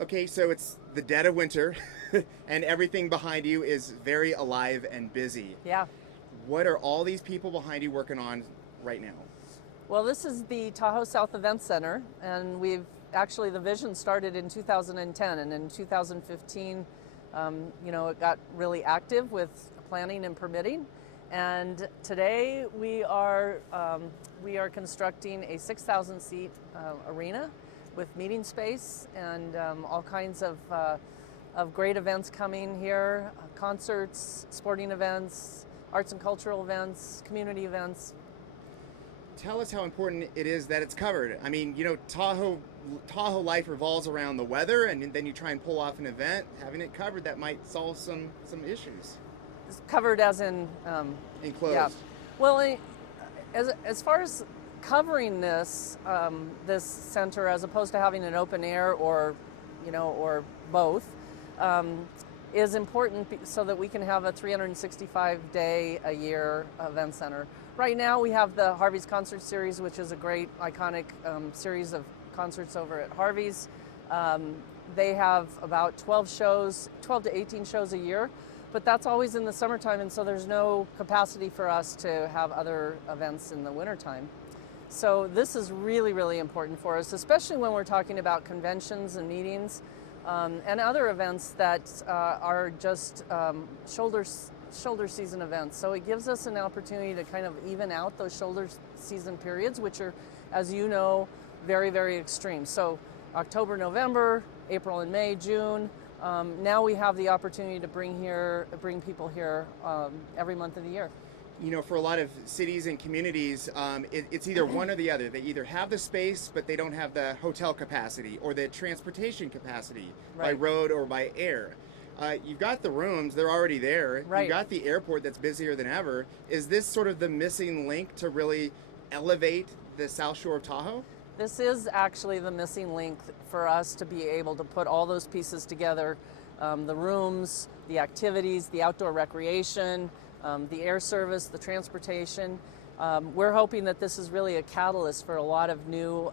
Okay, so it's the dead of winter, and everything behind you is very alive and busy. Yeah. What are all these people behind you working on right now? Well, this is the Tahoe South Events Center, and the vision started in 2010, and in 2015, it got really active with planning and permitting. And today we are constructing a 6,000 seat arena with meeting space and all kinds of great events coming here, concerts, sporting events, arts and cultural events, community events. Tell us how important it is that it's covered. I mean, Tahoe life revolves around the weather, and then you try and pull off an event. Having it covered, that might solve some issues. It's covered as in Enclosed. Yeah. Well, as far as covering this center as opposed to having an open air or both, is important so that we can have a 365-day a year event center. Right now we have the Harvey's Concert Series, which is a great iconic series of concerts over at Harvey's. They have about 12 to 18 shows a year, but that's always in the summertime, and so there's no capacity for us to have other events in the wintertime. So this is really, really important for us, especially when we're talking about conventions and meetings and other events that are just shoulder season events. So it gives us an opportunity to kind of even out those shoulder season periods, which are, as you know, very, very extreme. So October, November, April and May, June. Now we have the opportunity to bring people here every month of the year. For a lot of cities and communities, it's either one or the other. They either have the space, but they don't have the hotel capacity or the transportation capacity by road or by air. You've got the rooms, they're already there. Right. You've got the airport that's busier than ever. Is this sort of the missing link to really elevate the South Shore of Tahoe? This is actually the missing link for us to be able to put all those pieces together, the rooms, the activities, the outdoor recreation, the air service, the transportation. We're hoping that this is really a catalyst for a lot of new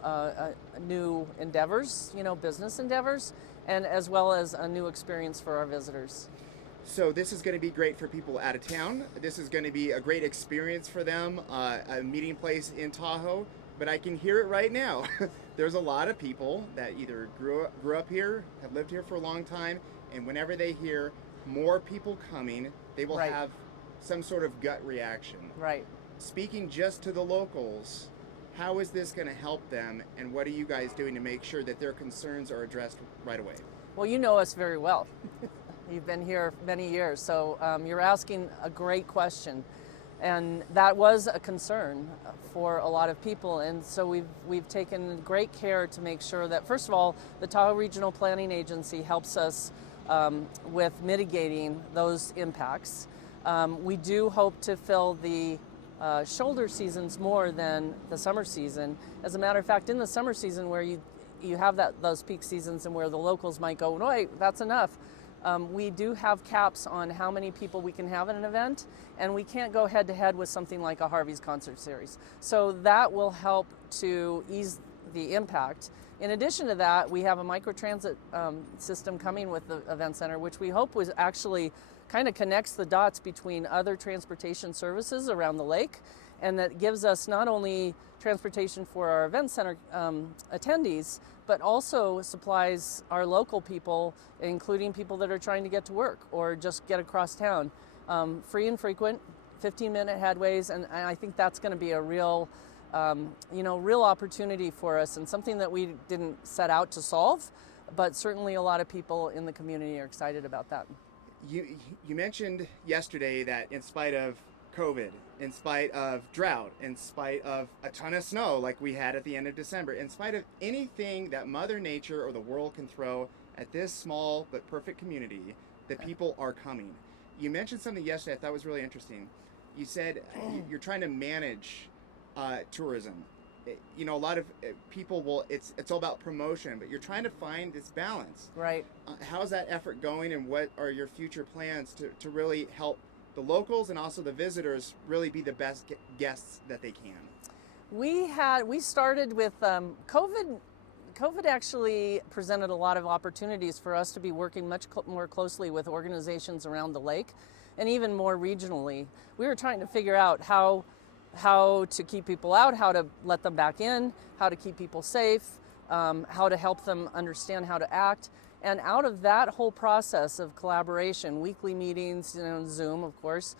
endeavors, business endeavors, and as well as a new experience for our visitors. So this is going to be great for people out of town. This is going to be a great experience for them, a meeting place in Tahoe. But I can hear it right now. There's a lot of people that either grew up here, have lived here for a long time, and whenever they hear more people coming, they will have some sort of gut reaction. Right. Speaking just to the locals, how is this going to help them, and what are you guys doing to make sure that their concerns are addressed right away? Well, you know us very well. You've been here many years, so you're asking a great question. And that was a concern for a lot of people, and so we've taken great care to make sure that, first of all, the Tahoe Regional Planning Agency helps us with mitigating those impacts. We do hope to fill the shoulder seasons more than the summer season. As a matter of fact, in the summer season where you have those peak seasons and where the locals might go, no, wait, that's enough. We do have caps on how many people we can have in an event, and we can't go head to head with something like a Harvey's Concert Series. So that will help to ease the impact. In addition to that, we have a microtransit system coming with the event center, which we hope was actually kind of connects the dots between other transportation services around the lake, and that gives us not only transportation for our event center attendees, but also supplies our local people, including people that are trying to get to work or just get across town, free and frequent, 15-minute headways, and I think that's going to be a real opportunity for us, and something that we didn't set out to solve, but certainly a lot of people in the community are excited about that. You mentioned yesterday that in spite of COVID, in spite of drought, in spite of a ton of snow like we had at the end of December, in spite of anything that Mother Nature or the world can throw at this small but perfect community, the people are coming. You mentioned something yesterday I thought was really interesting. You said you're trying to manage tourism. A lot of people it's all about promotion, but you're trying to find this balance. Right. How's that effort going, and what are your future plans to really help the locals and also the visitors really be the best guests that they can? We started with COVID COVID actually presented a lot of opportunities for us to be working much more closely with organizations around the lake, and even more regionally. We were trying to figure out how to keep people out, how to let them back in, how to keep people safe, how to help them understand how to act. And out of that whole process of collaboration, weekly meetings, Zoom, of course,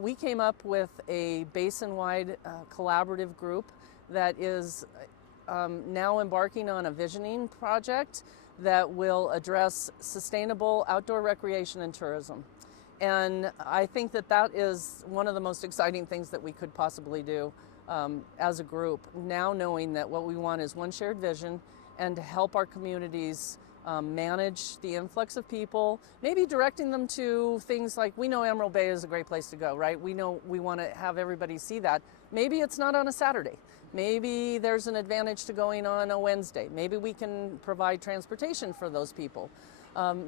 we came up with a basin-wide collaborative group that is now embarking on a visioning project that will address sustainable outdoor recreation and tourism. And I think that is one of the most exciting things that we could possibly do as a group, now knowing that what we want is one shared vision and to help our communities manage the influx of people, maybe directing them to things like, we know Emerald Bay is a great place to go, right? We know we want to have everybody see that. Maybe it's not on a Saturday. Maybe there's an advantage to going on a Wednesday. Maybe we can provide transportation for those people.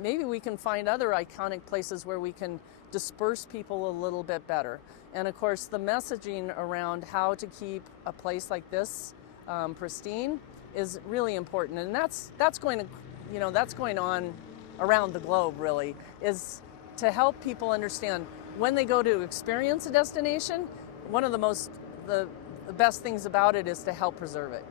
Maybe we can find other iconic places where we can disperse people a little bit better. And of course, the messaging around how to keep a place like this pristine is really important. And that's going on around the globe, really, is to help people understand when they go to experience a destination, one of the best things about it is to help preserve it.